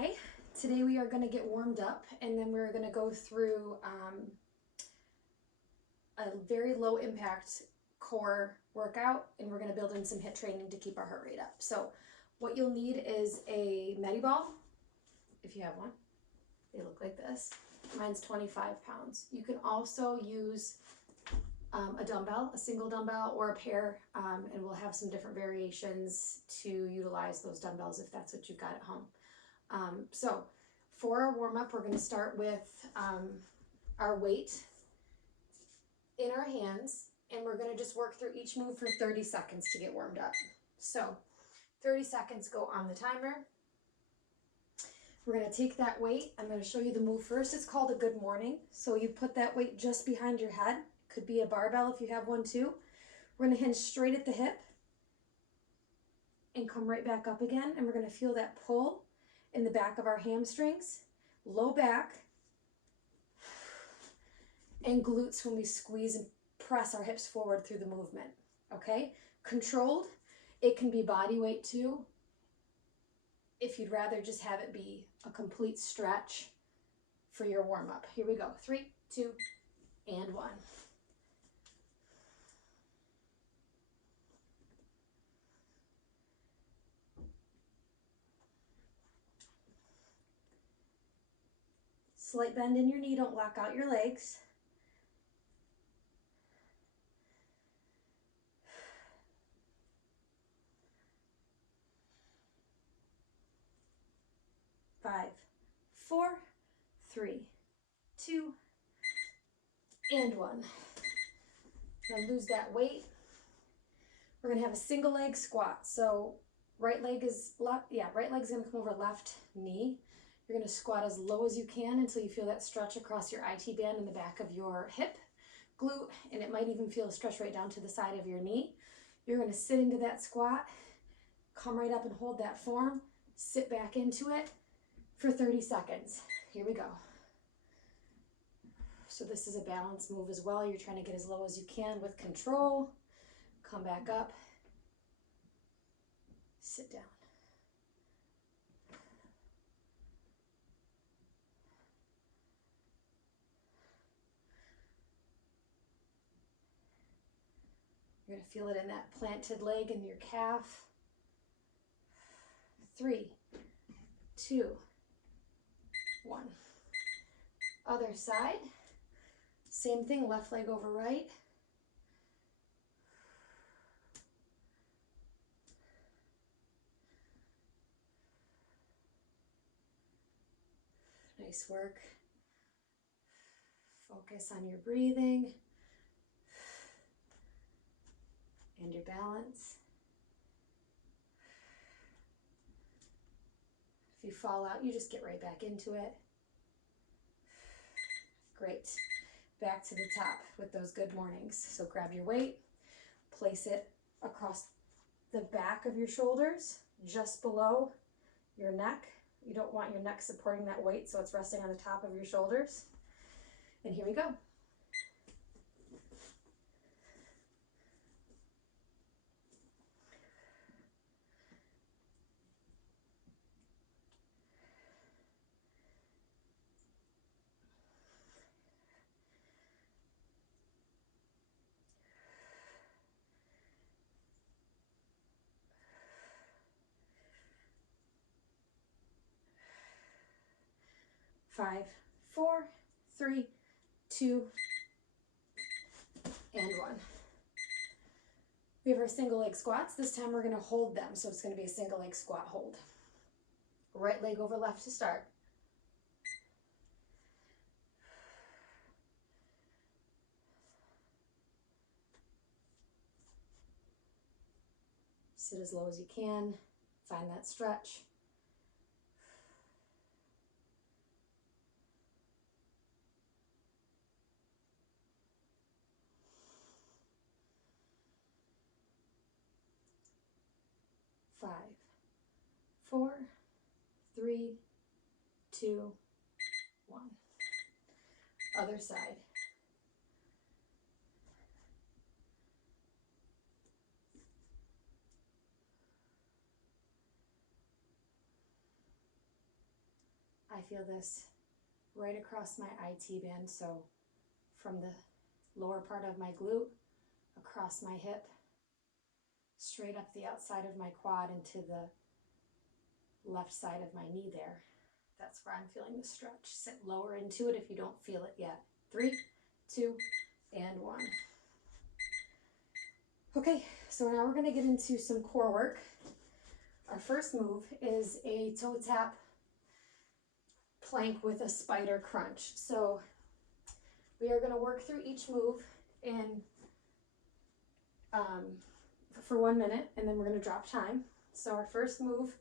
Hi, today we are going to get warmed up and then we're going to go through a very low impact core workout, and we're going to build in some HIIT training to keep our heart rate up. So what you'll need is a Medi ball, if you have one. They look like this. Mine's 25 pounds. You can also use a dumbbell, a single dumbbell or a pair, and we'll have some different variations to utilize those dumbbells if that's what you've got at home. So for our warm-up, we're going to start with our weight in our hands, and we're going to just work through each move for 30 seconds to get warmed up. So 30 seconds go on the timer. We're going to take that weight. I'm going to show you the move first. It's called a good morning. So you put that weight just behind your head. Could be a barbell if you have one too. We're going to hinge straight at the hip and come right back up again, and we're going to feel that pull in the back of our hamstrings, low back, and glutes when we squeeze and press our hips forward through the movement, okay? Controlled, it can be body weight too, if you'd rather just have it be a complete stretch for your warm-up. Here we go, 3, 2, and 1. Slight bend in your knee, don't lock out your legs. Five, 4, 3, 2, and 1. Now lose that weight. We're gonna have a single leg squat. So right leg is left, right leg's gonna come over left knee. You're gonna squat as low as you can until you feel that stretch across your IT band in the back of your hip, glute, and it might even feel a stretch right down to the side of your knee. You're gonna sit into that squat, come right up and hold that form, sit back into it for 30 seconds. Here we go. So this is a balance move as well. You're trying to get as low as you can with control. Come back up, sit down. You're going to feel it in that planted leg in your calf. 3, 2, 1. Other side. Same thing, left leg over right. Nice work. Focus on your breathing and your balance. If you fall out, you just get right back into it. Great. Back to the top with those good mornings. So grab your weight, place it across the back of your shoulders, just below your neck. You don't want your neck supporting that weight, so it's resting on the top of your shoulders. And here we go. Five, 4, 3, 2, and 1. We have our single leg squats. This time we're going to hold them, so it's going to be a single leg squat hold. Right leg over left to start. Sit as low as you can. Find that stretch. Five, 4, 3, 2, 1. Other side. I feel this right across my IT band, so from the lower part of my glute, across my hip, straight up the outside of my quad into the left side of my knee there. That's where I'm feeling the stretch. Sit lower into it if you don't feel it yet. 3, 2, and 1. Okay, so now we're gonna get into some core work. Our first move is a toe tap plank with a spider crunch. So we are gonna work through each move in for 1 minute, and then we're gonna drop time. So our first move,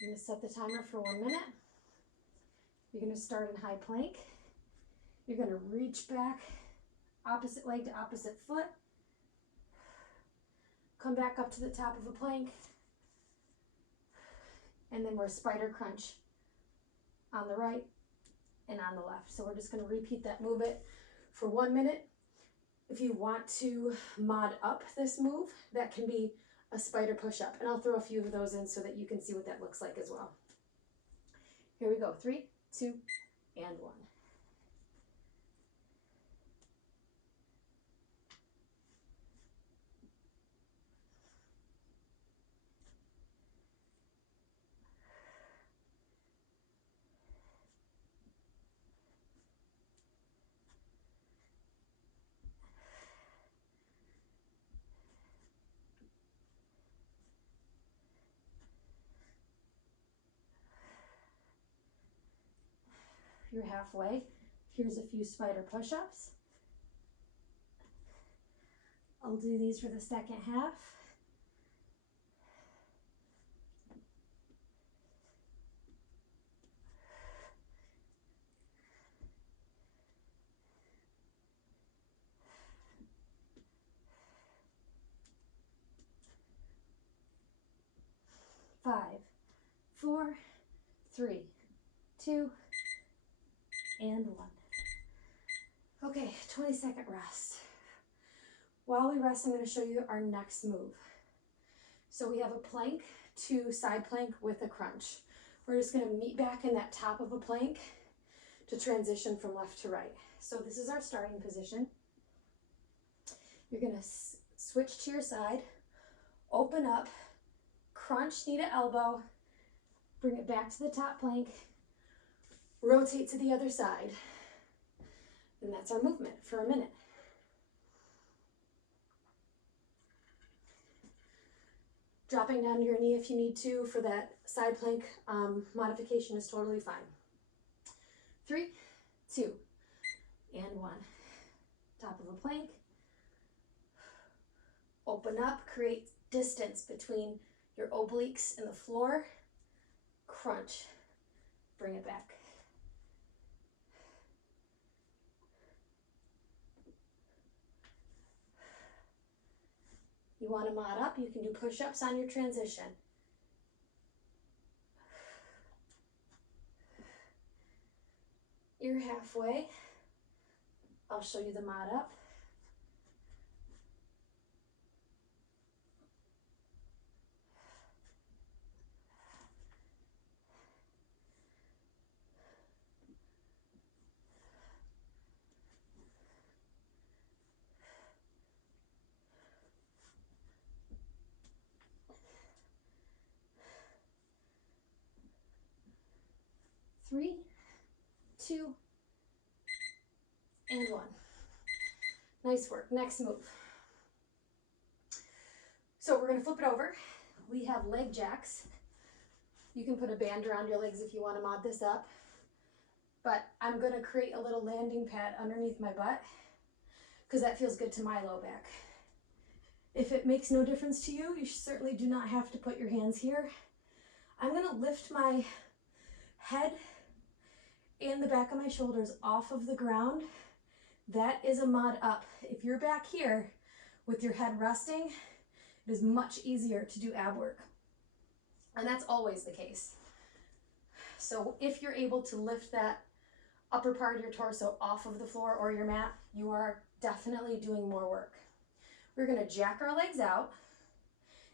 I'm gonna set the timer for 1 minute. You're gonna start in high plank. You're gonna reach back, opposite leg to opposite foot. Come back up to the top of a plank. And then we're spider crunch on the right and on the left. So we're just gonna repeat that movement for 1 minute. If you want to mod up this move, that can be a spider push-up. And I'll throw a few of those in so that you can see what that looks like as well. Here we go, 3, 2, and 1. You're halfway. Here's a few spider push-ups. I'll do these for the second half. Five, 4, 3, 2, and 1. Okay, 20-second rest. While we rest, I'm going to show you our next move. So we have a plank to side plank with a crunch. We're just going to meet back in that top of a plank to transition from left to right. So this is our starting position. You're going to switch to your side, open up, crunch knee to elbow, bring it back to the top plank, rotate to the other side, and that's our movement for a minute. Dropping down to your knee if you need to for that side plank modification is totally fine. 3, 2, and 1. Top of a plank. Open up, create distance between your obliques and the floor. Crunch. Bring it back. You want to mod up, you can do push-ups on your transition. You're halfway. I'll show you the mod up. Three, 2, and 1. Nice work. Next move. So we're going to flip it over. We have leg jacks. You can put a band around your legs if you want to mod this up. But I'm going to create a little landing pad underneath my butt because that feels good to my low back. If it makes no difference to you, you certainly do not have to put your hands here. I'm going to lift my head and the back of my shoulders off of the ground. That is a mod up. If you're back here with your head resting, it is much easier to do ab work. And that's always the case. So if you're able to lift that upper part of your torso off of the floor or your mat, you are definitely doing more work. We're going to jack our legs out,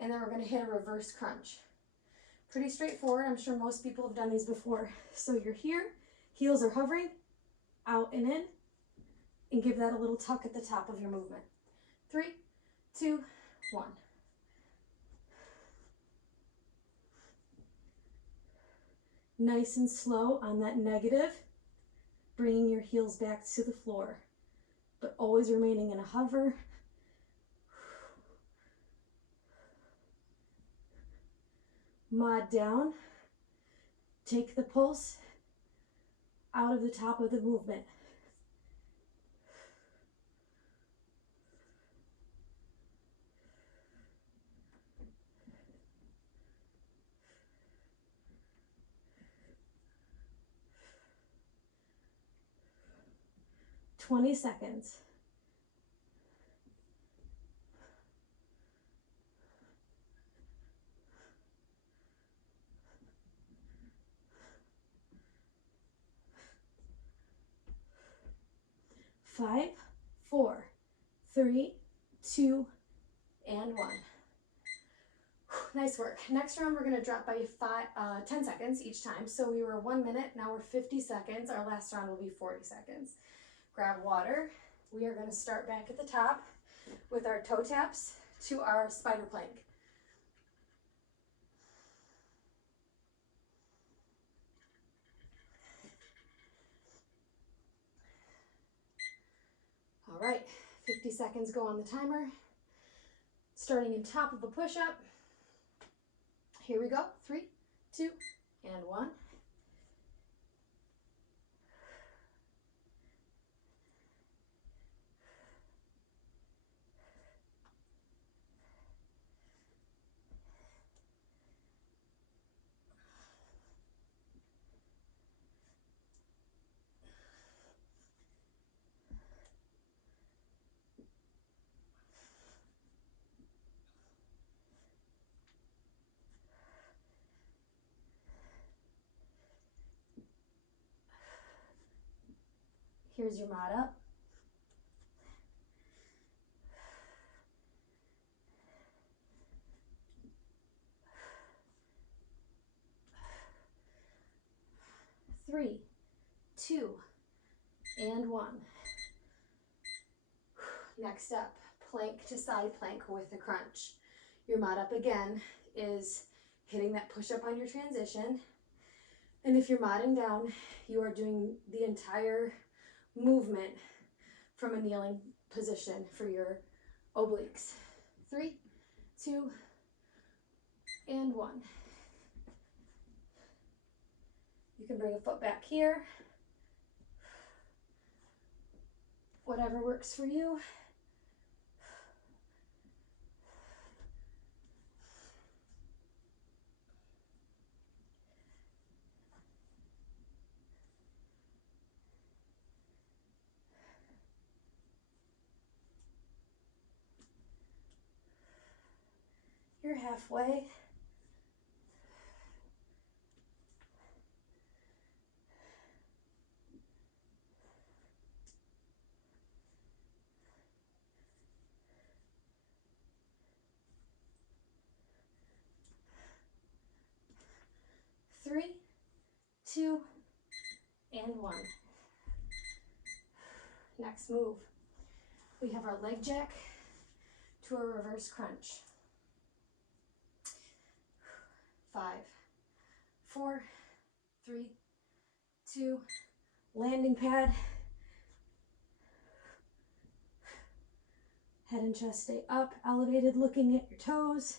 and then we're going to hit a reverse crunch. Pretty straightforward. I'm sure most people have done these before. So you're here, heels are hovering, out and in, and give that a little tuck at the top of your movement. 3, 2, 1. Nice and slow on that negative, bringing your heels back to the floor, but always remaining in a hover. Mod down. Take the pulse out of the top of the movement. "20 seconds. Five, 4, 3, 2, and 1. Nice work. Next round, we're going to drop by 10 seconds each time. So we were 1 minute, now we're 50 seconds. Our last round will be 40 seconds. Grab water. We are going to start back at the top with our toe taps to our spider plank. All right, 50 seconds go on the timer. Starting in top of a push-up. Here we go. 3, 2, and 1. Here's your mat up. Three, 2, and 1. Next up, plank to side plank with a crunch. Your mat up again is hitting that push up on your transition. And if you're matting down, you are doing the entire movement from a kneeling position for your obliques. 3, 2, and 1. You can bring a foot back here. Whatever works for you. You're halfway. Three, 2, and 1. Next move. We have our leg jack to a reverse crunch. 5, 4, 3, 2, landing pad. Head and chest stay up, elevated, looking at your toes.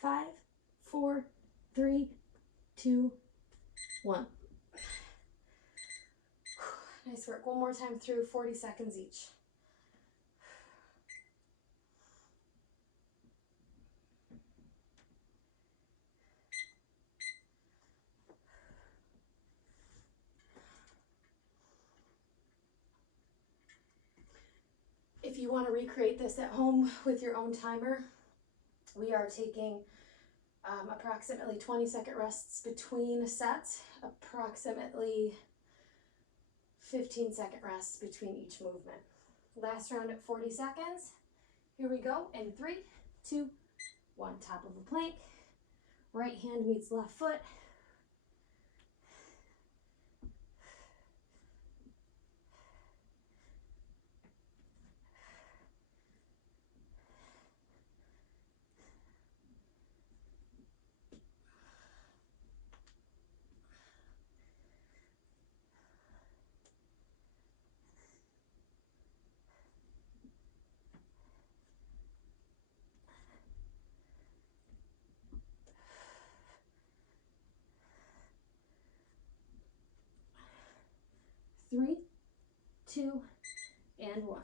Five, 4, 3, 2, 1. Nice work. One more time through, 40 seconds each. If you want to recreate this at home with your own timer, we are taking approximately 20-second rests between sets, approximately 15-second rests between each movement. Last round at 40 seconds. Here we go in 3, 2, 1. Top of a plank. Right hand meets left foot. Three, 2, and 1.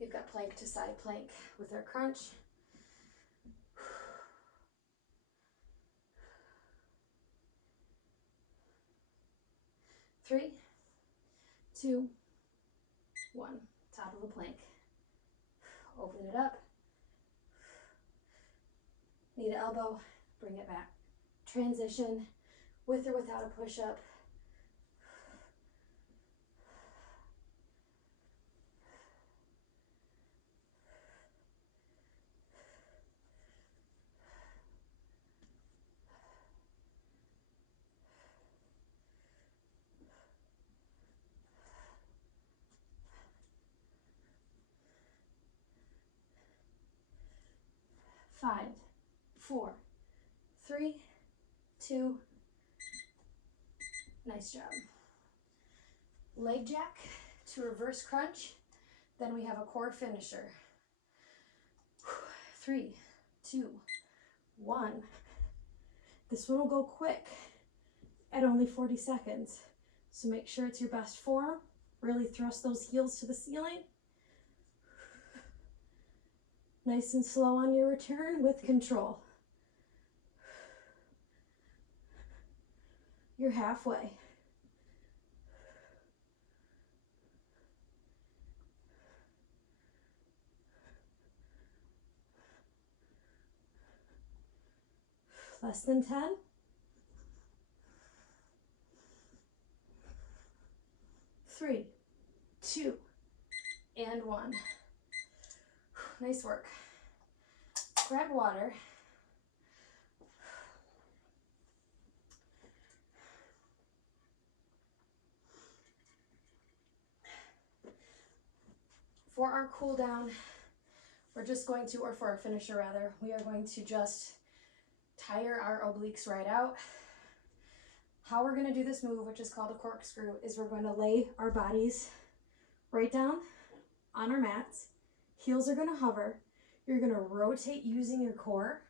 We've got plank to side plank with our crunch. 3, 2, 1. Top of a plank. Open it up. Knee to elbow, bring it back. Transition with or without a push-up. Five, 4, 3, 2. Nice job. Leg jack to reverse crunch. Then we have a core finisher. 3, 2, 1. This one will go quick at only 40 seconds. So make sure it's your best form. Really thrust those heels to the ceiling. Nice and slow on your return with control. You're halfway. Less than 10. 3, 2, and 1. Nice work. Grab water. For our cool down, we're just going to, or for our finisher rather, we are going to just tire our obliques right out. How we're going to do this move, which is called a corkscrew, is we're going to lay our bodies right down on our mats. Heels are going to hover. You're going to rotate using your core.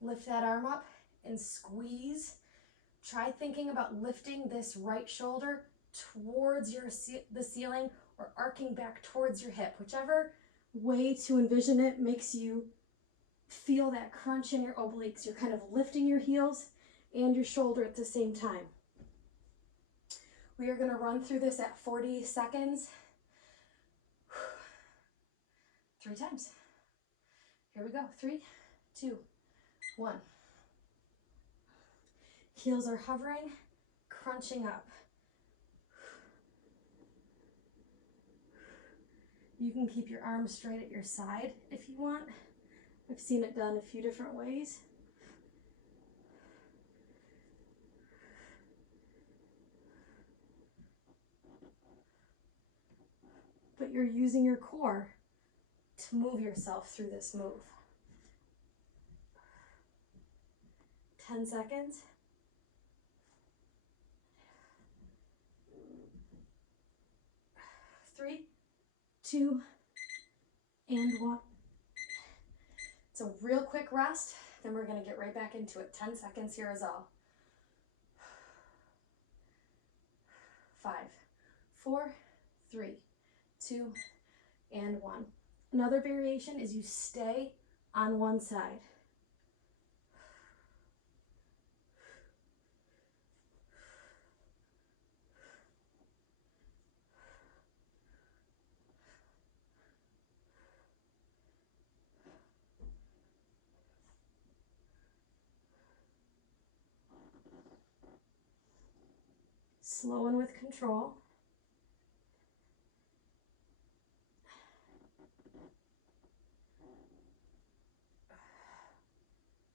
Lift that arm up and squeeze. Try thinking about lifting this right shoulder towards the ceiling or arcing back towards your hip. Whichever way to envision it makes you feel that crunch in your obliques. You're kind of lifting your heels and your shoulder at the same time. We are going to run through this at 40 seconds. 3 times. Here we go. 3, 2, 1. Heels are hovering, crunching up. You can keep your arms straight at your side if you want. I've seen it done a few different ways. But you're using your core to move yourself through this move. 10 seconds. 3, 2, and 1. It's a real quick rest, then we're going to get right back into it. 10 seconds here is all. 5, 4, 3, 2, and 1. Another variation is you stay on one side. Slow and with control.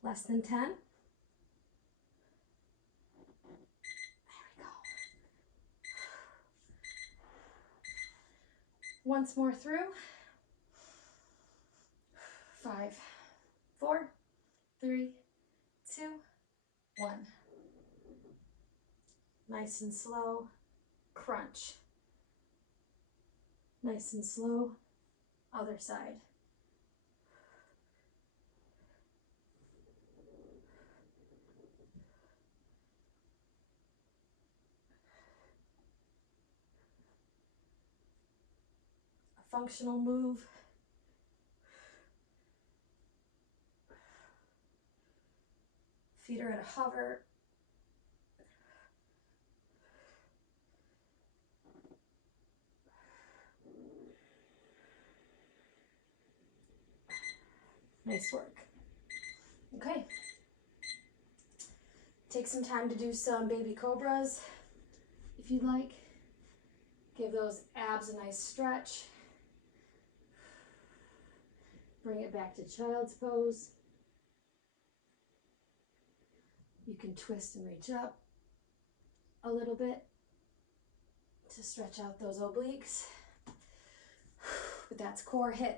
Less than 10. There we go. Once more through. 5, 4, 3, 2, 1. Nice and slow. Crunch. Nice and slow. Other side. A functional move. Feet are at a hover. Nice work. Okay. Take some time to do some baby cobras if you'd like. Give those abs a nice stretch. Bring it back to child's pose. You can twist and reach up a little bit to stretch out those obliques. But that's core HIIT.